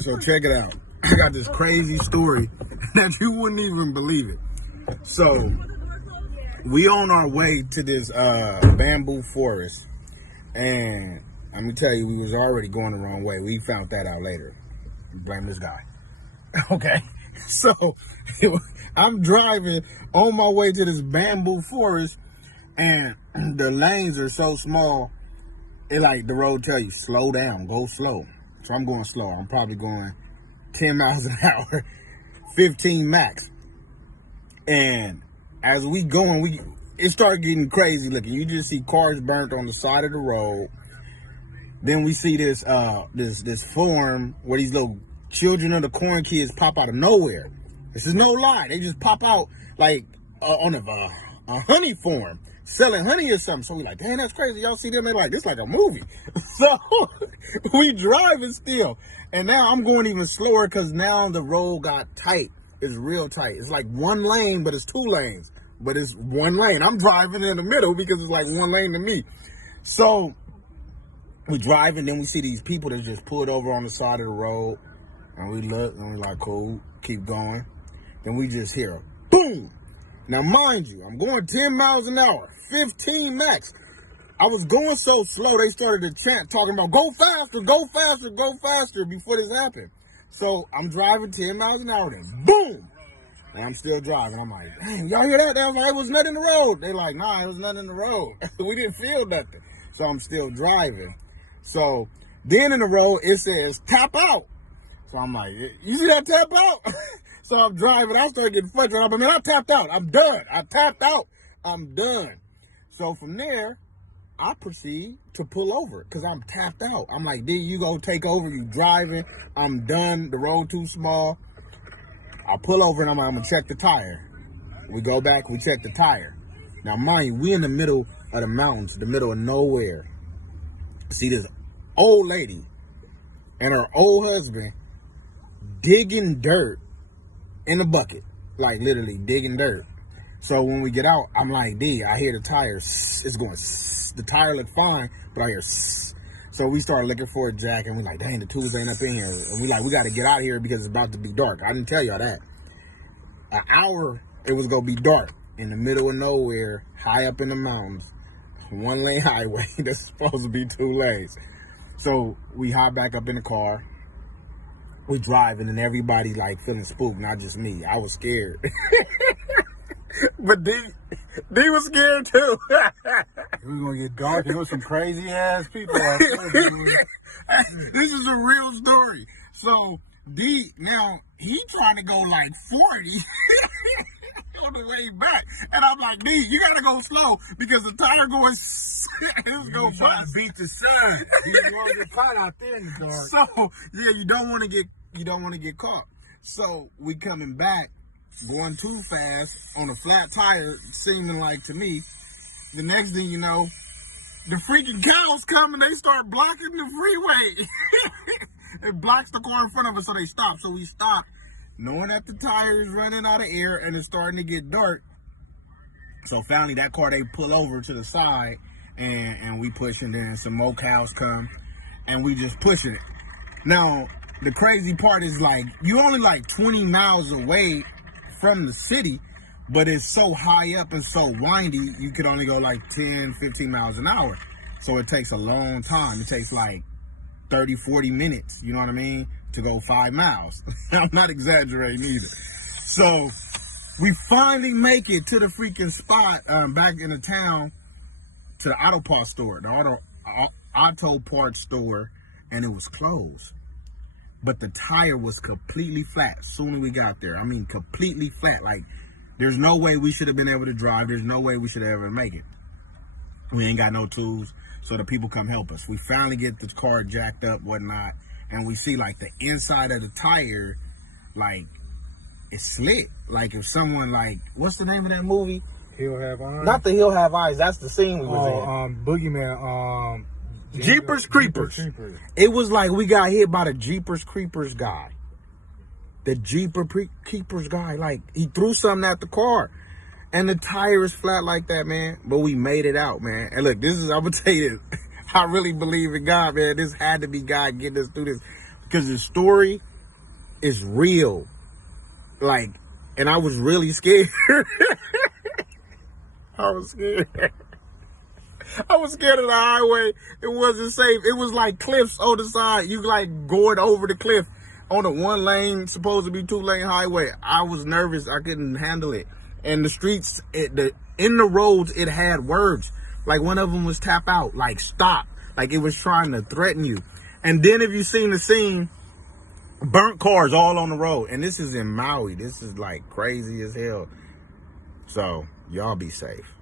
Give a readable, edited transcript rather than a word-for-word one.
So check it out. I got this crazy story that you wouldn't even believe it. So we on our way to this bamboo forest, and let me tell you, we was already going the wrong way. We found that out later. Blame this guy. Okay, so I'm driving on my way to this bamboo forest, and the lanes are so small. It like the road tell you slow down, go slow. So I'm going slow. I'm probably going 10 miles an hour, 15 max. And as we going, it started getting crazy looking. You just see cars burnt on the side of the road. Then we see this form where these little children of the corn kids pop out of nowhere. This is no lie. They just pop out like on a honey farm, selling honey or something. So we like, damn, that's crazy. Y'all see them? They're like, this like a movie. So we driving still. And now I'm going even slower because now the road got tight. It's real tight. It's like one lane, but it's two lanes. But it's one lane. I'm driving in the middle because it's like one lane to me. So we drive, and then we see these people that just pulled over on the side of the road. And we look, and we're like, cool, keep going. Then we just hear, boom. Now, mind you, I'm going 10 miles an hour, 15 max. I was going so slow, they started to chant, talking about, go faster, go faster, go faster, before this happened. So I'm driving 10 miles an hour, then boom. And I'm still driving. I'm like, dang, y'all hear that? They was like, it was nothing in the road. They like, nah, it was nothing in the road. We didn't feel nothing. So I'm still driving. So then in the road, it says, tap out. So I'm like, you see that tap out? So I'm driving. I started getting frustrated. Man, I tapped out. I'm done. I tapped out. I'm done. So from there, I proceed to pull over because I'm tapped out. I'm like, D, you go take over. You driving. I'm done. The road too small. I pull over and I'm like, I'm going to check the tire. We go back. We check the tire. Now, mind you, we in the middle of the mountains, the middle of nowhere. See this old lady and her old husband digging dirt in a bucket, like literally digging dirt. So when we get out, I'm like, D, I hear the tires. It's going. The tire look fine, but I hear. So we start looking for a jack, and we like, dang, the tools ain't up in here. And we like, we got to get out of here because it's about to be dark. I didn't tell y'all that. An hour, it was gonna be dark in the middle of nowhere, high up in the mountains, one lane highway that's supposed to be two lanes. So we hop back up in the car. We driving, and everybody like feeling spooked, not just me. I was scared. But D was scared too. It was gonna get dark. There was some crazy ass people out there. This is a real story. So D, now he trying to go like 40 on the way back, and I'm like, D, you gotta go slow because the tire going. It's gonna bust. Beat the sun. You don't get caught out there in the dark. So yeah, you don't want to get caught. So we coming back, going too fast on a flat tire, seeming like to me. The next thing you know, the freaking cows come and they start blocking the freeway. It blocks the car in front of us, so they stop. So we stop, knowing that the tire is running out of air and it's starting to get dark. So finally, that car, they pull over to the side, and we pushing. Then some more cows come, and we just pushing it. Now, the crazy part is like, you only like 20 miles away from the city, but it's so high up and so windy, you could only go like 10, 15 miles an hour. So it takes a long time. It takes like 30, 40 minutes, you know what I mean, to go 5 miles. I'm not exaggerating either. So we finally make it to the freaking spot, back in the town, to the auto parts store, the auto parts store, and it was closed. But the tire was completely flat as soon as we got there. I mean, completely flat. Like, there's no way we should have been able to drive. There's no way we should have ever make it. We ain't got no tools, so the people come help us. We finally get the car jacked up, whatnot, and we see, like, the inside of the tire, like, it's slit. Like, if someone, like, what's the name of that movie? He'll Have Eyes. Not the He'll Have Eyes. That's the scene we was in. Boogeyman. Jeepers Creepers. It was like we got hit by the Jeepers Creepers guy. The Jeepers Creepers guy. Like, he threw something at the car. And the tire is flat like that, man. But we made it out, man. And look, I'm going to tell you this. I really believe in God, man. This had to be God getting us through this. because the story is real. Like, and I was really scared. I was scared. I was scared of the highway. It wasn't safe. It was like cliffs on the side. You like going over the cliff on a 1 lane, supposed to be 2 lane highway. I was nervous. I couldn't handle it. And the streets, in the roads, it had words. Like one of them was tap out, like stop. Like it was trying to threaten you. And then if you seen the scene, burnt cars all on the road. And this is in Maui. This is like crazy as hell. So y'all be safe.